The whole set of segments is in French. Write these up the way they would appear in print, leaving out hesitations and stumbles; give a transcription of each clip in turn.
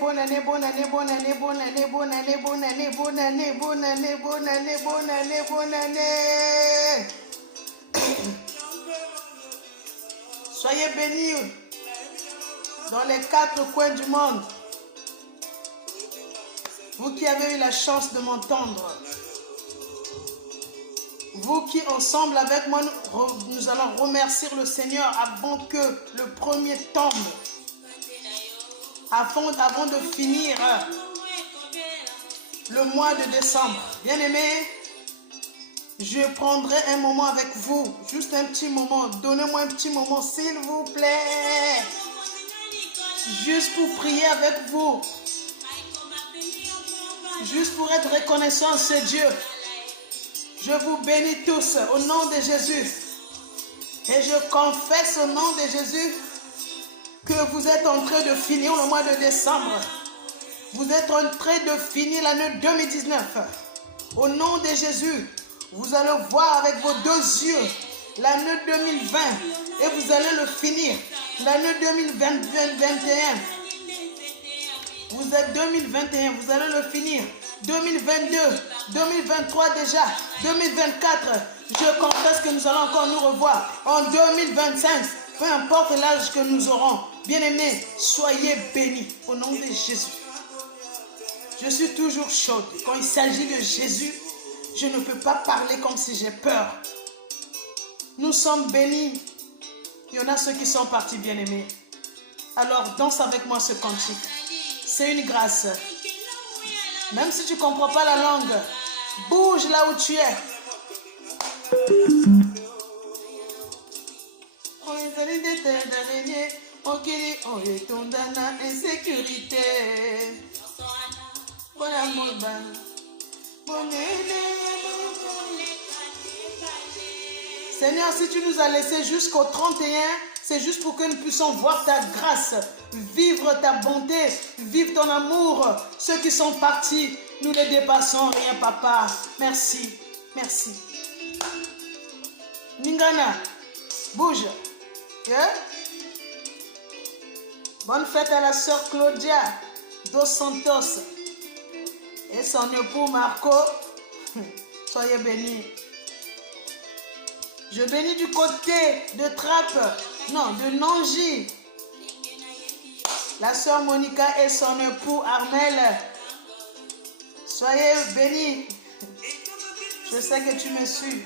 bonne année, bonne année, bonne année, bonne année, bonne année, bonne année, bonne année, bonne année, bonne année, bonne année, bonne année. Soyez bénis dans les 4 coins du monde. Vous qui avez eu la chance de m'entendre. Vous qui ensemble avec moi, nous allons remercier le Seigneur avant que le premier tombe. Avant de finir le mois de décembre. Bien-aimés, je prendrai un moment avec vous. Juste un petit moment. Donnez-moi un petit moment, s'il vous plaît. Juste pour prier avec vous. Juste pour être reconnaissant à ce Dieu. Je vous bénis tous au nom de Jésus. Et je confesse au nom de Jésus que vous êtes en train de finir le mois de décembre. Vous êtes en train de finir l'année 2019. Au nom de Jésus, vous allez voir avec vos 2 yeux l'année 2020 et vous allez le finir. L'année 2021. Vous êtes 2021, vous allez le finir. 2022, 2023 déjà, 2024. Je confesse que nous allons encore nous revoir en 2025. Peu importe l'âge que nous aurons. Bien-aimés, soyez bénis au nom de Jésus. Je suis toujours chaude. Quand il s'agit de Jésus, je ne peux pas parler comme si j'ai peur. Nous sommes bénis. Il y en a ceux qui sont partis, bien-aimés. Alors, danse avec moi ce cantique. C'est une grâce. Même si tu ne comprends pas la langue, bouge là où tu es. Insécurité. Seigneur, si tu nous as laissés jusqu'au 31, c'est juste pour que nous puissions voir ta grâce, vivre ta bonté, vivre ton amour. Ceux qui sont partis, nous ne dépassons rien, papa. Merci, merci. Ningana, bouge. Yeah? Bonne fête à la sœur Claudia dos Santos et son époux Marco. Soyez bénis. Je bénis du côté de Trappes, non, de Nangy. La sœur Monica et son époux Armel. Soyez bénis. Je sais que tu me suis.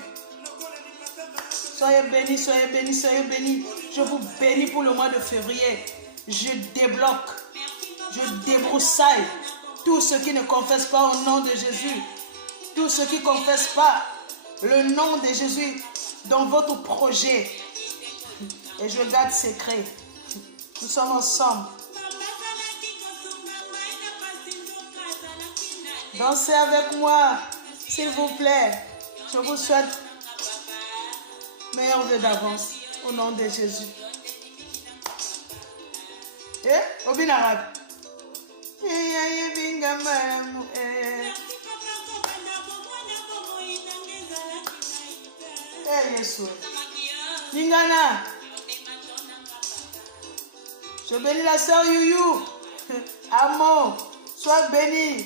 Soyez bénis, soyez bénis, soyez bénis. Je vous bénis pour le mois de février. Je débloque, je débroussaille tous ceux qui ne confessent pas au nom de Jésus. Tous ceux qui ne confessent pas le nom de Jésus dans votre projet. Et je garde secret. Nous sommes ensemble. Dansez avec moi, s'il vous plaît. Je vous souhaite meilleur vœu d'avance au nom de Jésus. Eh, Obinarab. Ningana. Je bénis la sœur Youyou. Amo, sois béni.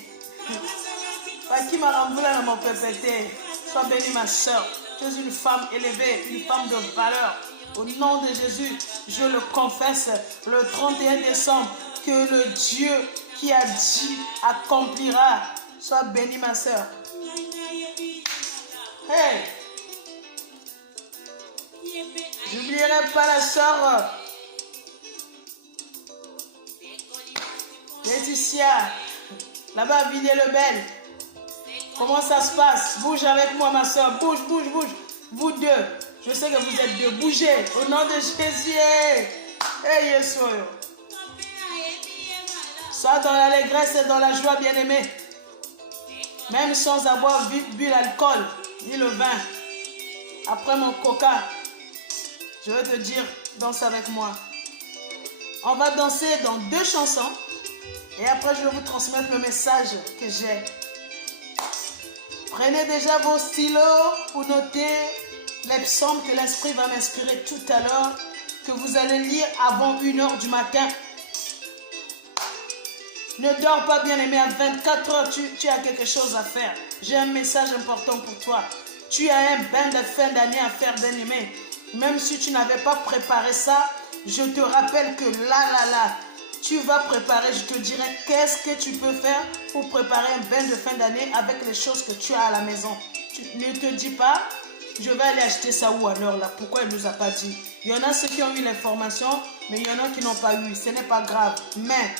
Qui m'a ramboulé dans mon pépété. Sois béni ma sœur. Tu es une femme élevée, une femme de valeur. Au nom de Jésus, je le confesse le 31 décembre que le Dieu qui a dit accomplira. Sois béni ma sœur. Hey! J'oublierai pas la sœur Laetitia. Là-bas, Villiers-le-Bel. Comment ça se passe? Bouge avec moi, ma soeur. Bouge, bouge, bouge. Vous deux. Je sais que vous êtes deux. Bougez. Au nom de Jésus. Hey, Yesu. Sois dans l'allégresse et dans la joie, bien-aimé. Même sans avoir bu l'alcool, ni le vin. Après mon coca, je veux te dire, danse avec moi. On va danser dans 2 chansons. Et après, je vais vous transmettre le message que j'ai. Prenez déjà vos stylos pour noter les psaumes que l'Esprit va m'inspirer tout à l'heure, que vous allez lire avant 1h du matin. Ne dors pas, bien-aimé. À 24 heures, tu as quelque chose à faire. J'ai un message important pour toi. Tu as un bain de fin d'année à faire, bien-aimé. Même si tu n'avais pas préparé ça, je te rappelle que là, tu vas préparer. Je te dirai qu'est-ce que tu peux faire pour préparer un bain de fin d'année avec les choses que tu as à la maison. Tu ne te dis pas, je vais aller acheter ça où alors là? Pourquoi il ne nous a pas dit? Il y en a ceux qui ont eu l'information, mais il y en a qui n'ont pas eu. Ce n'est pas grave. Mais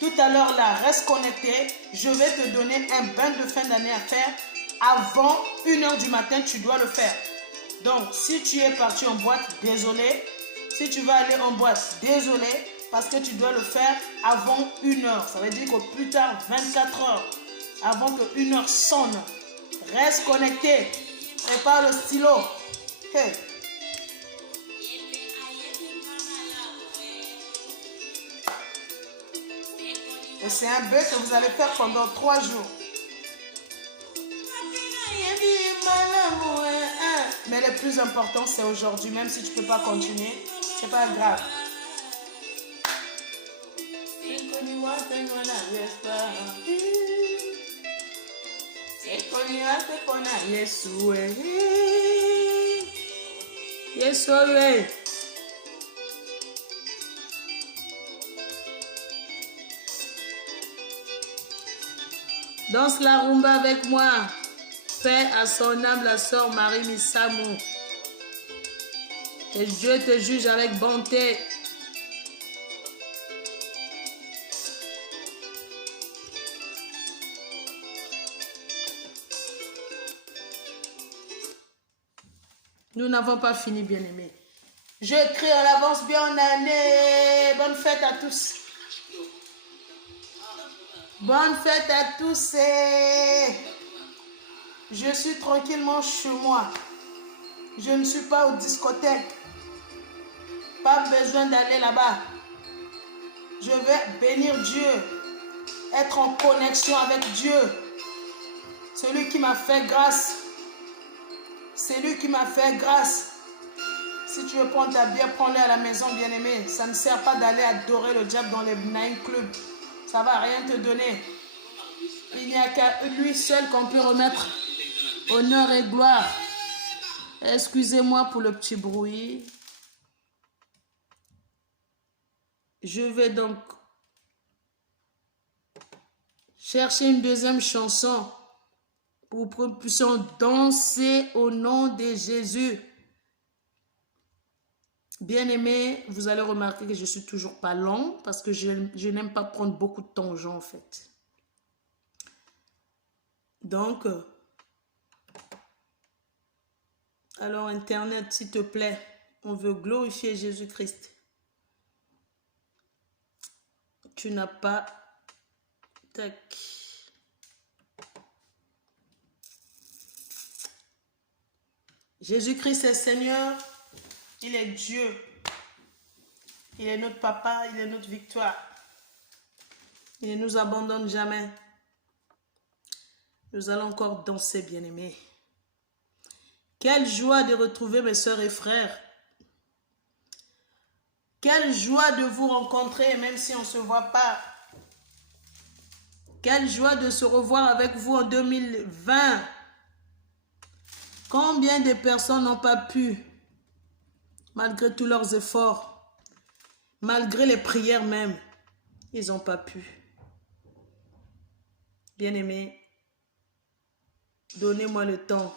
tout à l'heure là, reste connecté. Je vais te donner un bain de fin d'année à faire. Avant 1h du matin, tu dois le faire. Donc, si tu es parti en boîte, désolé. Si tu vas aller en boîte, désolé. Parce que tu dois le faire avant 1h. Ça veut dire qu'au plus tard, 24 heures. Avant que 1h sonne. Reste connecté. Prépare le stylo. Hey. Et c'est un bœuf que vous allez faire pendant 3 jours. Mais le plus important, c'est aujourd'hui. Même si tu ne peux pas continuer, c'est pas grave. Danse la rumba avec moi. Paix à son âme, la sœur Marie Missamou. Et Dieu te juge avec bonté. Nous n'avons pas fini, bien-aimés. Je crie à l'avance, bien année. Bonne fête à tous. Bonne fête à tous et je suis tranquillement chez moi. Je ne suis pas aux discothèques. Pas besoin d'aller là-bas. Je vais bénir Dieu. Être en connexion avec Dieu. Celui qui m'a fait grâce. C'est lui qui m'a fait grâce. Si tu veux prendre ta bière, prends-la à la maison, bien-aimé. Ça ne sert pas d'aller adorer le diable dans les night clubs. Ça ne va rien te donner. Il n'y a qu'à lui seul qu'on peut remettre honneur et gloire. Excusez-moi pour le petit bruit. Je vais donc chercher une deuxième chanson pour que nous puissions danser au nom de Jésus. Bien-aimés, vous allez remarquer que je ne suis toujours pas long parce que je n'aime pas prendre beaucoup de temps aux gens en fait. Donc, alors Internet, s'il te plaît, on veut glorifier Jésus-Christ. Tu n'as pas... Tac. Jésus-Christ est Seigneur. Il est Dieu. Il est notre papa, il est notre victoire. Il ne nous abandonne jamais. Nous allons encore danser, bien-aimés. Quelle joie de retrouver mes soeurs et frères. Quelle joie de vous rencontrer, même si on ne se voit pas. Quelle joie de se revoir avec vous en 2020. Combien de personnes n'ont pas pu, malgré tous leurs efforts, malgré les prières même, ils n'ont pas pu. Bien-aimés, donnez-moi le temps.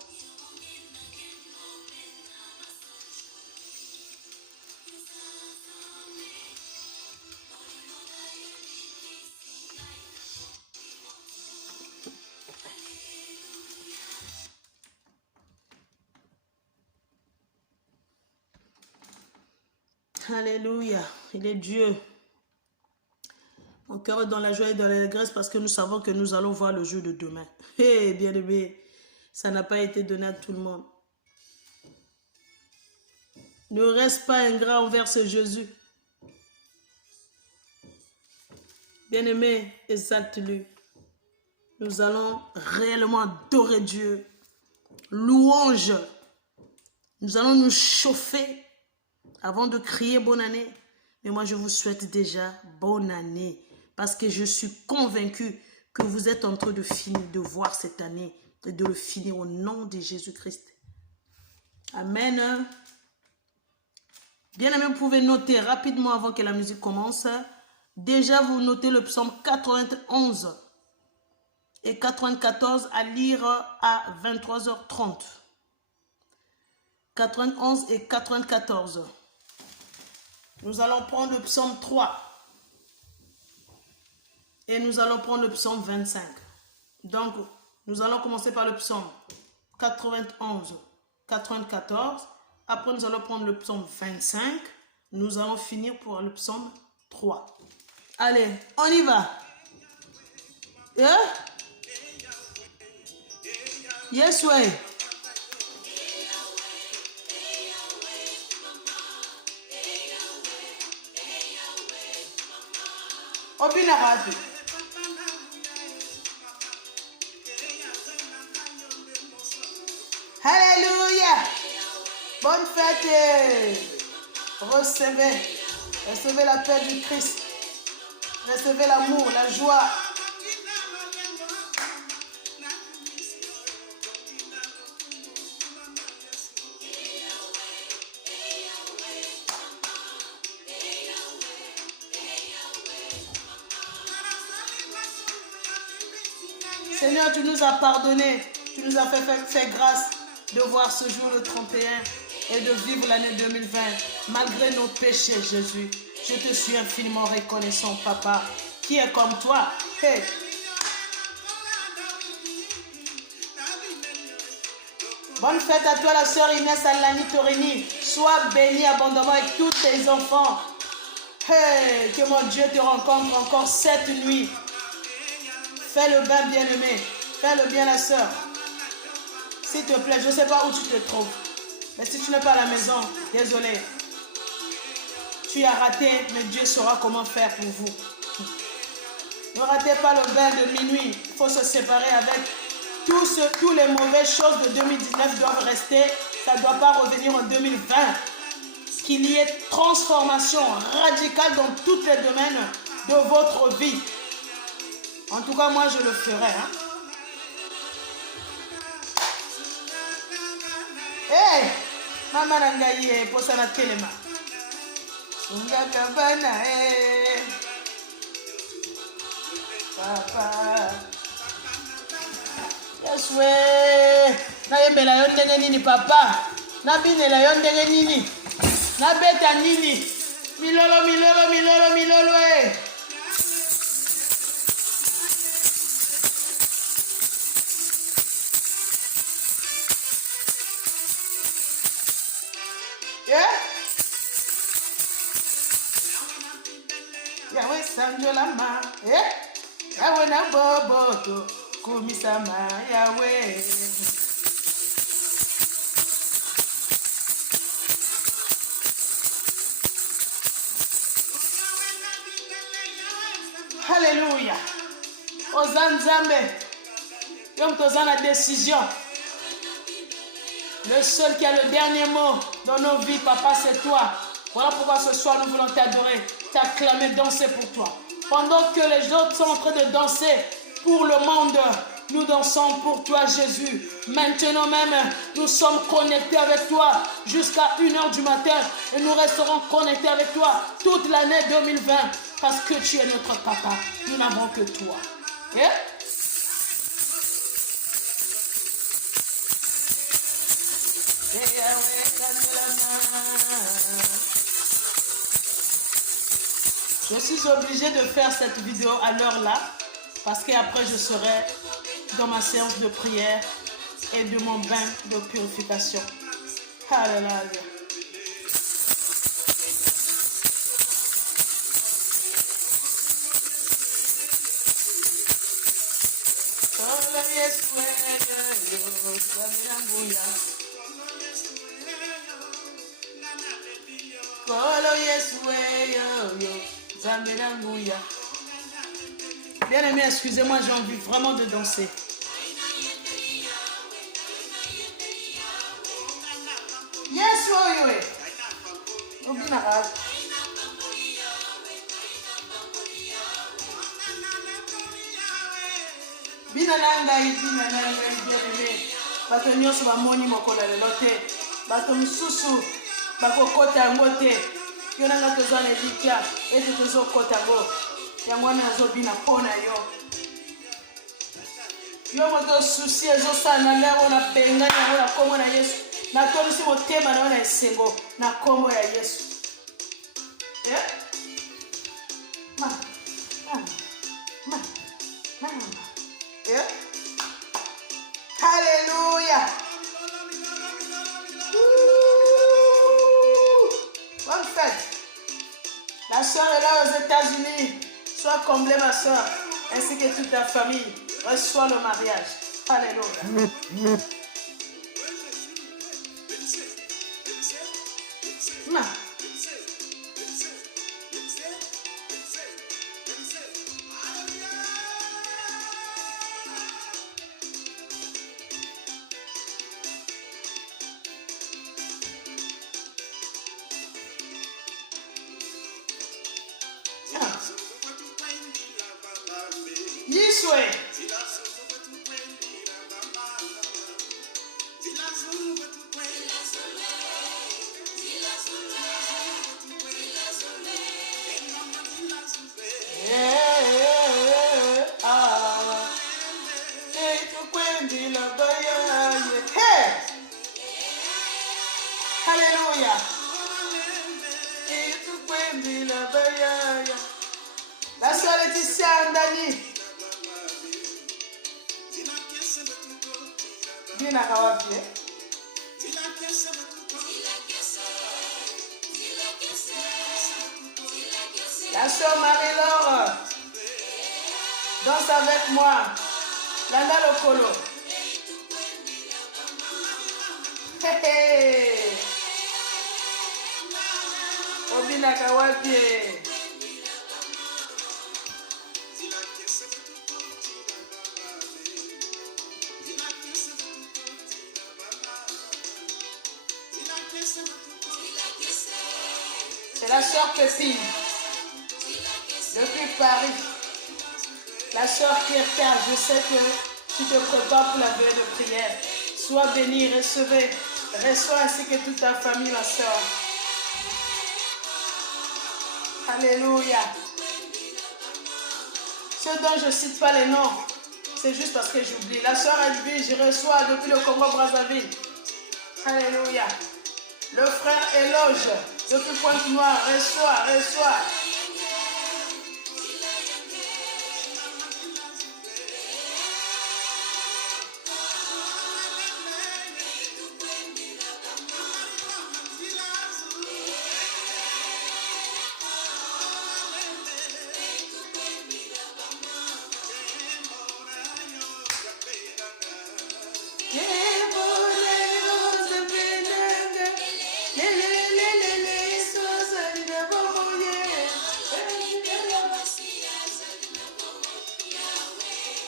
Alléluia, il est Dieu. Mon cœur est dans la joie et dans l'allégresse parce que nous savons que nous allons voir le jour de demain. Hé, bien-aimé, ça n'a pas été donné à tout le monde. Ne reste pas ingrat envers ce Jésus. Bien-aimé, exalte-lui. Nous allons réellement adorer Dieu. Louange. Nous allons nous chauffer avant de crier bonne année. Mais moi, je vous souhaite déjà bonne année. Parce que je suis convaincue que vous êtes en train de finir de voir cette année et de le finir au nom de Jésus-Christ. Amen. Bien-aimés, vous pouvez noter rapidement avant que la musique commence. Déjà, vous notez le psaume 91 et 94 à lire à 23h30. 91 et 94. Nous allons prendre le psaume 3. Et nous allons prendre le psaume 25. Donc, nous allons commencer par le psaume 91, 94. Après, nous allons prendre le psaume 25. Nous allons finir pour le psaume 3. Allez, on y va. Yes, way. Opinarate. Alléluia. Bonne fête. Recevez la paix du Christ. Recevez l'amour, la joie. Seigneur, tu nous as pardonné, tu nous as fait grâce de voir ce jour le 31 et de vivre l'année 2020 malgré nos péchés, Jésus. Je te suis infiniment reconnaissant, Papa, qui est comme toi. Hey. Bonne fête à toi, la sœur Inès Alani Torini. Sois bénie abondamment avec tous tes enfants. Hey, que mon Dieu te rencontre encore cette nuit. Fais le bien, bien-aimé. Fais le bien, la sœur. S'il te plaît, je ne sais pas où tu te trouves. Mais si tu n'es pas à la maison, désolé. Tu as raté, mais Dieu saura comment faire pour vous. Ne ratez pas le bain de minuit. Il faut se séparer avec tous les mauvaises choses de 2019 doivent rester. Ça ne doit pas revenir en 2020. Qu'il y ait transformation radicale dans tous les domaines de votre vie. En tout cas, moi, je le ferai. Hein? Hey! Maman Nangaye, pour ça, la téléma. Sungakabana, hey! Papa. Yes, we. Na yembe la yon ndenge nini, papa. Na bine la yon ndenge nini. Na beta nini. Milolo, milolo, milolo, milolo, eh. Yahweh Sanjolama, Yahweh na boboto, kumisama Yahweh. Alléluia. Ozanzambe, comme tu as la décision. Le seul qui a le dernier mot dans nos vies, papa, c'est toi. Voilà pourquoi ce soir nous voulons t'adorer, t'acclamer, danser pour toi. Pendant que les autres sont en train de danser pour le monde, nous dansons pour toi, Jésus. Maintenant même, nous sommes connectés avec toi jusqu'à 1h du matin et nous resterons connectés avec toi toute l'année 2020 parce que tu es notre papa. Nous n'avons que toi. Yeah? Je suis obligée de faire cette vidéo à l'heure là parce qu'après je serai dans ma séance de prière et de mon bain de purification. Alléluia. Bien aimé, excusez-moi, j'ai envie vraiment de danser. Yes, oui. Bina nangai bien-aimé. Bato nyonso bamoni mokolo lelo te. Bato misusu bakokota yango te. Yo nanga toza na elikya ete tozokota yango. Yango wana nazobina mpo na yo. Yo moto susi ezosala na ndenge na bengani yango na kombo na Yesu. Natolisi motema na yo na esengo na kombo ya Yesu. Alléluia. Bonne fête. La soeur est là aux États-Unis. Sois comblée, ma soeur, ainsi que toute ta famille. Reçois le mariage. Alléluia. Yiswe. Alléluia. La soeur Laetitia Andani. Bien à Kawapi. La soeur Marie-Laure. Danse avec moi. Landa Lokolo. Obina Kawapi. C'est la sœur Pépine, depuis Paris. La sœur Kirka, je sais que tu te prépares pour la veille de prière. Sois bénie, recevez. Reçois ainsi que toute ta famille, ma sœur. Alléluia. Ceux dont je ne cite pas les noms, c'est juste parce que j'oublie. La sœur Edwige, je reçois depuis le Congo-Brazzaville. Alléluia. Le frère Éloge, depuis Pointe-Noire, reçois.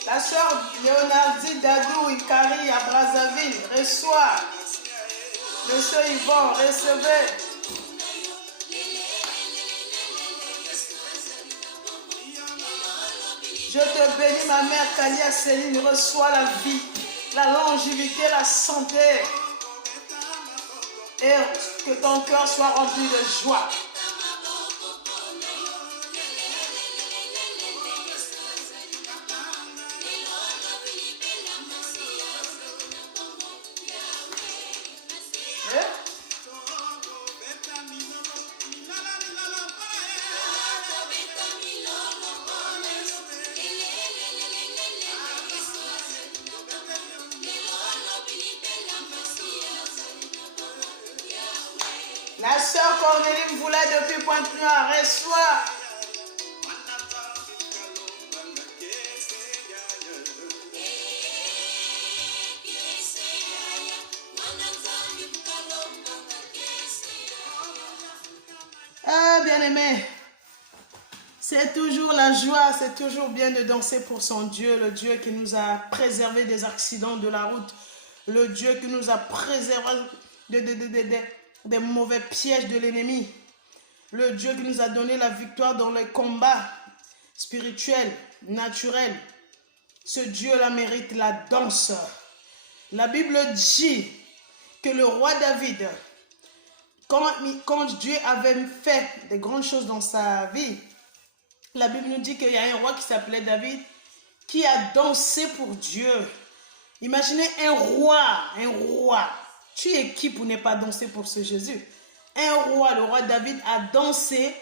La sœur Léonardie Dadou Ikari à Brazzaville, reçois. Monsieur Yvon, recevez. Je te bénis, ma mère Kalia Céline, reçois la vie, la longévité, la santé. Et que ton cœur soit rempli de joie. La sœur Cornélie Mvoula depuis Pointe-Noire, reçois. Ah, bien-aimé, c'est toujours la joie, c'est toujours bien de danser pour son Dieu, le Dieu qui nous a préservé des accidents de la route, le Dieu qui nous a préservé des mauvais pièges de l'ennemi. Le Dieu qui nous a donné la victoire dans les combats spirituels, naturels. Ce Dieu-là mérite la danse. La Bible dit que le roi David, quand Dieu avait fait des grandes choses dans sa vie, la Bible nous dit qu'il y a un roi qui s'appelait David qui a dansé pour Dieu. Imaginez un roi. Tu es qui pour ne pas danser pour ce Jésus? Un roi, le roi David a dansé.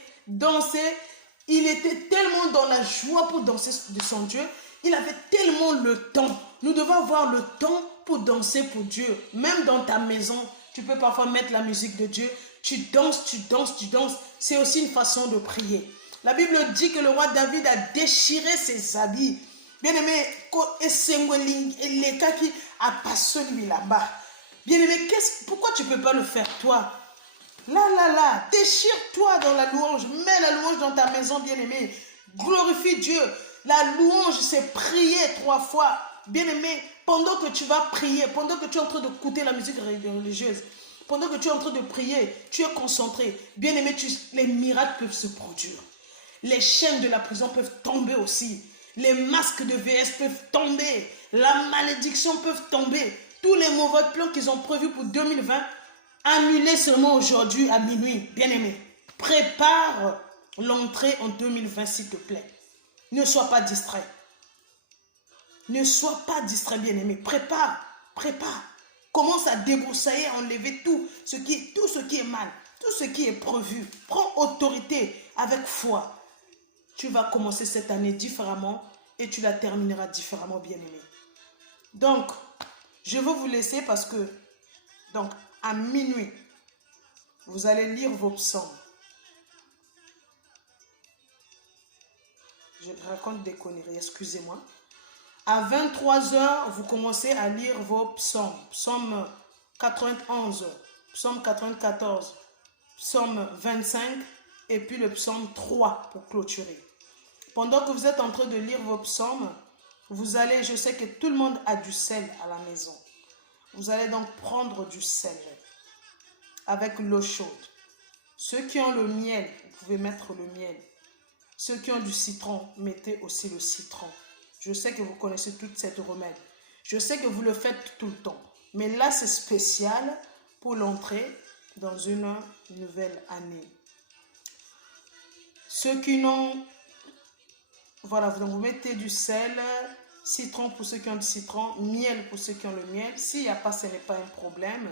Il était tellement dans la joie pour danser de son Dieu. Il avait tellement le temps. Nous devons avoir le temps pour danser pour Dieu. Même dans ta maison, tu peux parfois mettre la musique de Dieu. Tu danses. C'est aussi une façon de prier. La Bible dit que le roi David a déchiré ses habits. Bien-aimé, et cas qui a passé lui là-bas. Bien-aimé, pourquoi tu ne peux pas le faire toi? Là, déchire-toi dans la louange. Mets la louange dans ta maison, bien-aimé. Glorifie Dieu. La louange, c'est prier 3 fois. Bien-aimé, pendant que tu vas prier, pendant que tu es en train d'écouter la musique religieuse, pendant que tu es en train de prier, tu es concentré. Bien-aimé, les miracles peuvent se produire. Les chaînes de la prison peuvent tomber aussi. Les masques de VS peuvent tomber. La malédiction peut tomber. Tous les mauvais plans qu'ils ont prévus pour 2020, annulez seulement aujourd'hui à minuit. Bien-aimé, prépare l'entrée en 2020 s'il te plaît. Ne sois pas distrait. Ne sois pas distrait, bien-aimé. Prépare. Commence à débroussailler, à enlever tout ce qui est mal, tout ce qui est prévu. Prends autorité avec foi. Tu vas commencer cette année différemment et tu la termineras différemment, bien-aimé. Donc, je veux vous laisser parce que, à minuit, vous allez lire vos psaumes. Je raconte des conneries, excusez-moi. À 23h, vous commencez à lire vos psaumes. Psaume 91, psaume 94, psaume 25 et puis le psaume 3 pour clôturer. Pendant que vous êtes en train de lire vos psaumes, vous allez, je sais que tout le monde a du sel à la maison. Vous allez donc prendre du sel avec l'eau chaude. Ceux qui ont le miel, vous pouvez mettre le miel. Ceux qui ont du citron, mettez aussi le citron. Je sais que vous connaissez toute cette remède. Je sais que vous le faites tout le temps. Mais là, c'est spécial pour l'entrée dans une nouvelle année. Ceux qui n'ont... Voilà, donc vous mettez du sel, citron pour ceux qui ont du citron, miel pour ceux qui ont le miel. S'il n'y a pas, ce n'est pas un problème.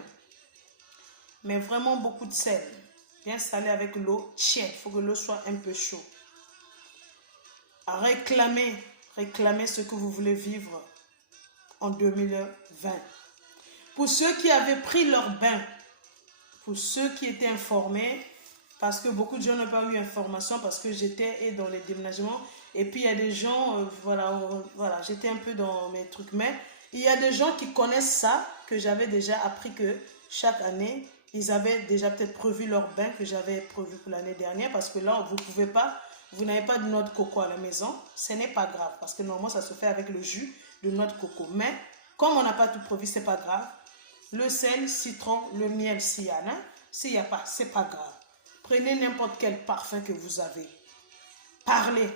Mais vraiment beaucoup de sel. Bien salé avec l'eau tiède. Il faut que l'eau soit un peu chaude. Réclamez ce que vous voulez vivre en 2020. Pour ceux qui avaient pris leur bain, pour ceux qui étaient informés, parce que beaucoup de gens n'ont pas eu information, parce que j'étais dans les déménagements, et puis il y a des gens, voilà, j'étais un peu dans mes trucs, mais il y a des gens qui connaissent ça, que j'avais déjà appris que chaque année, ils avaient déjà peut-être prévu leur bain que j'avais prévu pour l'année dernière, parce que là, vous ne pouvez pas. Vous n'avez pas de noix de coco à la maison, ce n'est pas grave. Parce que normalement, ça se fait avec le jus de noix de coco. Mais, comme on n'a pas tout prévu, ce n'est pas grave. Le sel, citron, le miel, s'il y en a. S'il n'y a pas, ce n'est pas grave. Prenez n'importe quel parfum que vous avez. Parlez.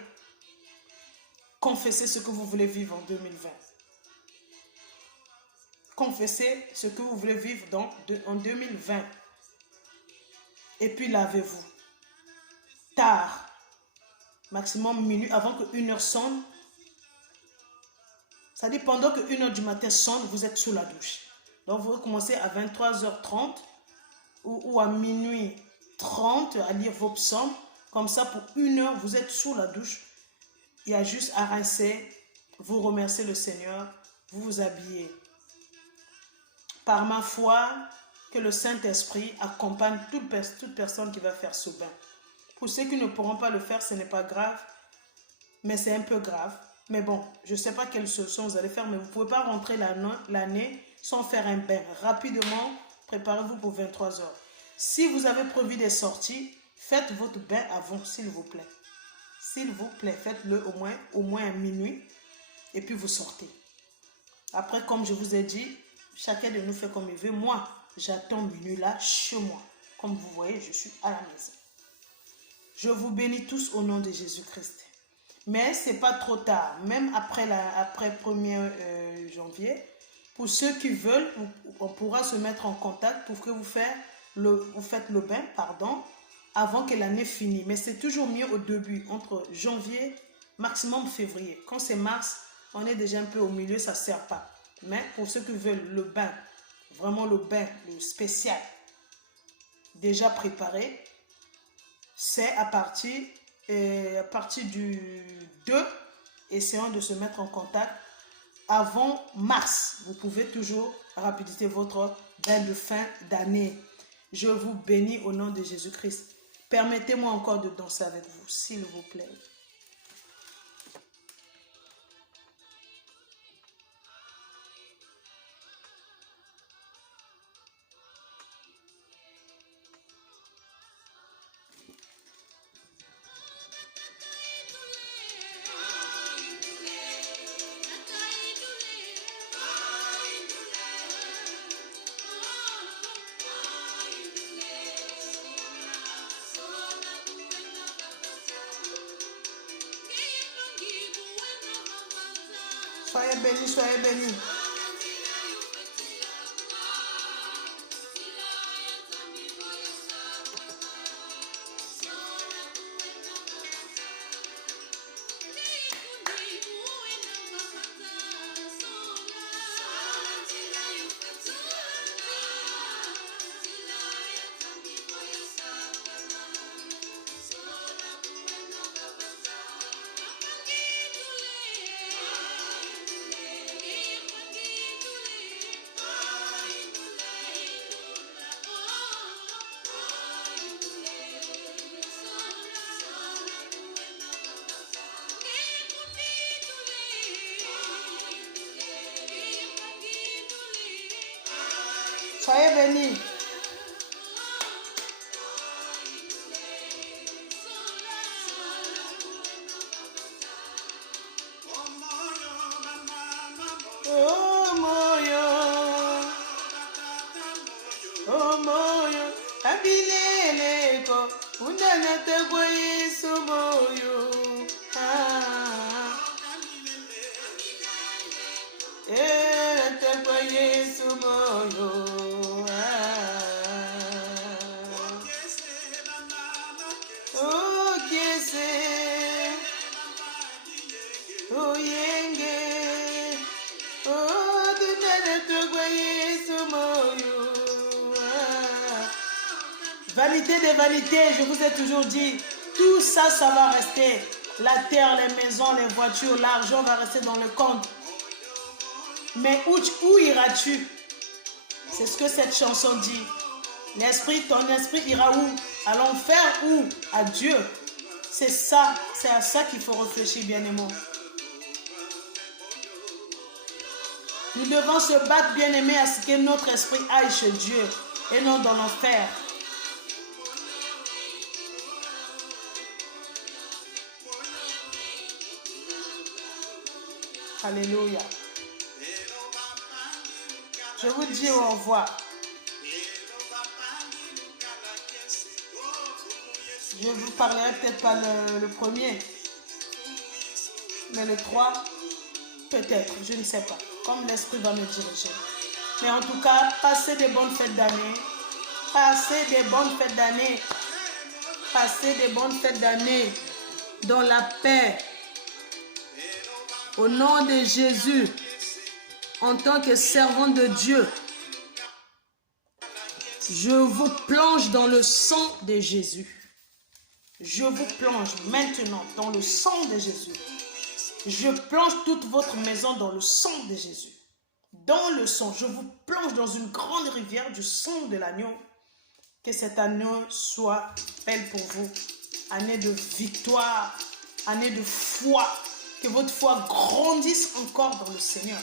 Confessez ce que vous voulez vivre en 2020. Confessez ce que vous voulez vivre en 2020. Et puis, lavez-vous. Tard. Maximum minuit avant que 1h sonne. Ça dit pendant que 1h du matin sonne, vous êtes sous la douche. Donc vous recommencez à 23h30 ou à minuit 30 à lire vos psaumes. Comme ça pour 1h, vous êtes sous la douche. Il y a juste à rincer, vous remerciez le Seigneur, vous vous habillez. Par ma foi, que le Saint-Esprit accompagne toute personne qui va faire ce bain. Pour ceux qui ne pourront pas le faire, ce n'est pas grave, mais c'est un peu grave. Mais bon, je ne sais pas quelle solution vous allez faire, mais vous ne pouvez pas rentrer l'année sans faire un bain. Rapidement, préparez-vous pour 23h. Si vous avez prévu des sorties, faites votre bain avant, s'il vous plaît. S'il vous plaît, faites-le au moins à minuit, et puis vous sortez. Après, comme je vous ai dit, chacun de nous fait comme il veut. Moi, j'attends minuit là, chez moi. Comme vous voyez, je suis à la maison. Je vous bénis tous au nom de Jésus-Christ. Mais ce n'est pas trop tard, même après 1er janvier. Pour ceux qui veulent, on pourra se mettre en contact pour que vous faites le bain, avant que l'année finisse. Mais c'est toujours mieux au début, entre janvier, maximum février. Quand c'est mars, on est déjà un peu au milieu, ça ne sert pas. Mais pour ceux qui veulent le bain, vraiment le bain, le spécial, déjà préparé, c'est à partir du 2, essayons de se mettre en contact avant mars. Vous pouvez toujours rapiditer votre bain de fin d'année. Je vous bénis au nom de Jésus-Christ. Permettez-moi encore de danser avec vous, s'il vous plaît. Soyez bénis, soyez bénis. Soyez bénis. Oh moyo, oh moyo, abilele ko, unana tegwe Yesu moyo. Tegwe Yesu moyo. Vanité des vanités, je vous ai toujours dit, tout ça, ça va rester. La terre, les maisons, les voitures, l'argent va rester dans le compte. Mais où iras-tu? C'est ce que cette chanson dit. Ton esprit ira où? À l'enfer ou à Dieu? C'est ça, c'est à ça qu'il faut réfléchir, bien-aimés. Nous devons se battre, bien-aimés, à ce que notre esprit aille chez Dieu et non dans l'enfer. Alléluia. Je vous dis au revoir. Je vous parlerai peut-être pas le premier, mais le 3, peut-être, je ne sais pas, comme l'Esprit va me diriger. Mais en tout cas, passez des bonnes fêtes d'année. Passez des bonnes fêtes d'année. Passez des bonnes fêtes d'année dans la paix. Au nom de Jésus, en tant que servant de Dieu, je vous plonge dans le sang de Jésus. Je vous plonge maintenant dans le sang de Jésus. Je plonge toute votre maison dans le sang de Jésus. Dans le sang, je vous plonge dans une grande rivière du sang de l'agneau. Que cet agneau soit belle pour vous. Année de victoire, année de foi. Que votre foi grandisse encore dans le Seigneur.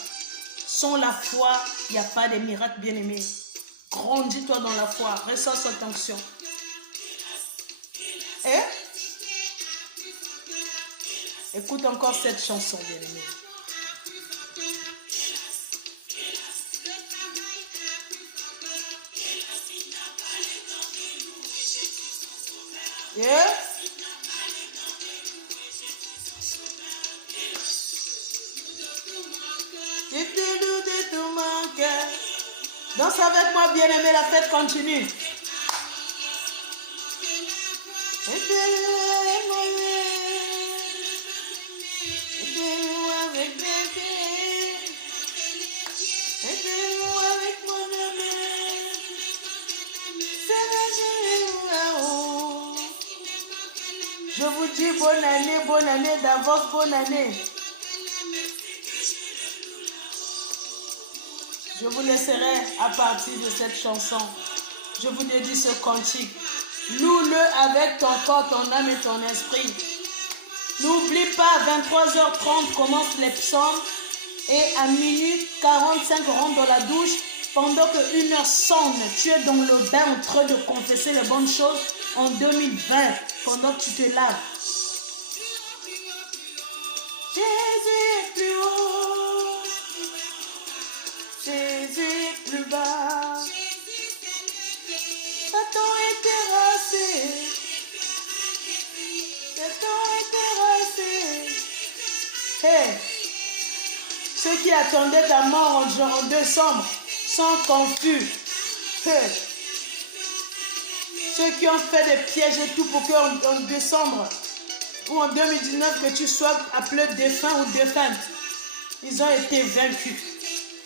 Sans la foi, il n'y a pas de miracle, bien-aimé. Grandis-toi dans la foi. Ressens cette onction. Écoute encore cette chanson, bien-aimé. Danse avec moi, bien-aimé, la fête continue. Je vous dis bonne année d'avance, bonne année. Je vous laisserai à partir de cette chanson. Je vous dédie ce cantique. Loue-le avec ton corps, ton âme et ton esprit. N'oublie pas, 23h30 commence les psaumes et à minuit 45 rentre dans la douche. Pendant que 1h sonne, tu es dans le bain en train de confesser les bonnes choses en 2020 pendant que tu te laves. Jésus est plus haut, Jésus est plus bas. Satan est terrassé, Satan est terrassé. Hey, ceux qui attendaient ta mort en décembre sont confus. Hey. Ceux qui ont fait des pièges et tout pour qu'en décembre ou en 2019 que tu sois appelé défunt ou défunte, ils ont été vaincus.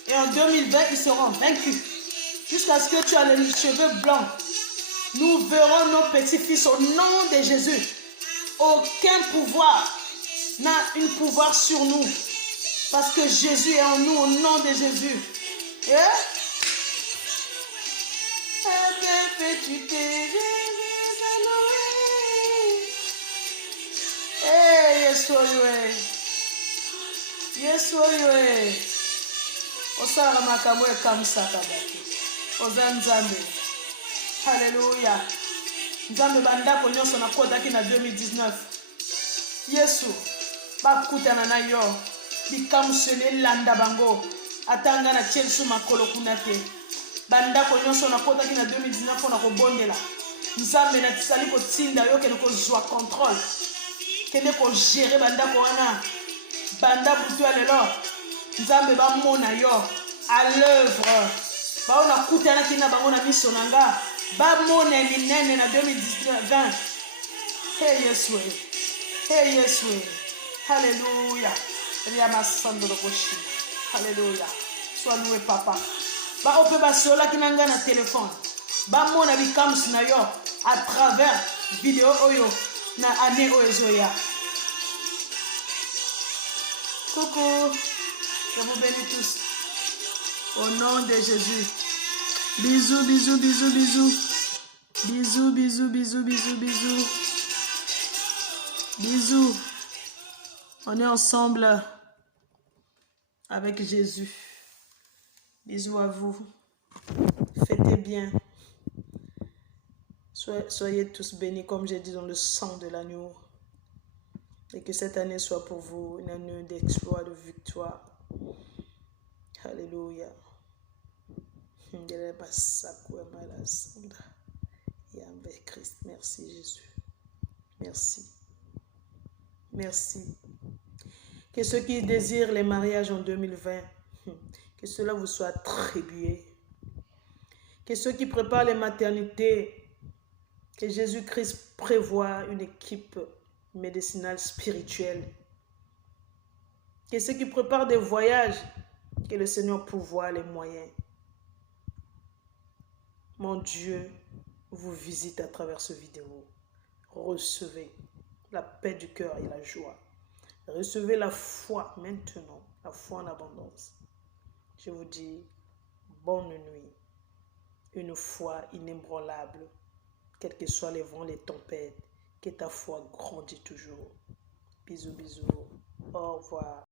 Et en 2020, ils seront vaincus. Jusqu'à ce que tu aies les cheveux blancs. Nous verrons nos petits-fils au nom de Jésus. Aucun pouvoir n'a un pouvoir sur nous. Parce que Jésus est en nous au nom de Jésus. Yeah? Hey, yes, oye. Osala makambo ekamsaka bato. Oza Nzambe. Hallelujah. Nzambe bandako nyonso nakodaki na 2019. Yesu bakutana na yo. Bikamsele landa bango. Atanga na chelsu makolo kuna te. Bandako nyonso nakodaki na 2019 mpona kobondela. Nzambe natisali kotinda yo kende kozwa contrôle. Kende kogere bandako wana. Banda butu ya lelo. Nzambe bamona yo à l'œuvre. Baona kutana kina bango na miso nanga. Bamona minene na 2020. Hey Yesu. Hey Yesu. Hallelujah. Alléluia. Sois loué, papa. Ba ope ba sola kinanga na téléphone. Ba mona bikams na yo à travers vidéo oyo na année oezoya. Coucou. Je vous bénis tous. Au nom de Jésus. Bisous, bisous, bisous, bisous. Bisous, bisous, bisous, bisous, bisous. Bisous. On est ensemble avec Jésus. Bisous à vous. Fêtez bien. Soyez tous bénis, comme j'ai dit, dans le sang de l'agneau. Et que cette année soit pour vous une année d'exploit, de victoire. Alléluia. Merci Jésus. Merci. Merci. Que ceux qui désirent les mariages en 2020, que cela vous soit attribué. Que ceux qui préparent les maternités, que Jésus-Christ prévoit une équipe médicinale spirituelle. Que ceux qui préparent des voyages, que le Seigneur pourvoie les moyens. Mon Dieu vous visite à travers ce vidéo. Recevez la paix du cœur et la joie. Recevez la foi maintenant, la foi en abondance. Je vous dis bonne nuit, une foi inébranlable, quels que soient les vents, les tempêtes, que ta foi grandit toujours. Bisous, bisous, au revoir.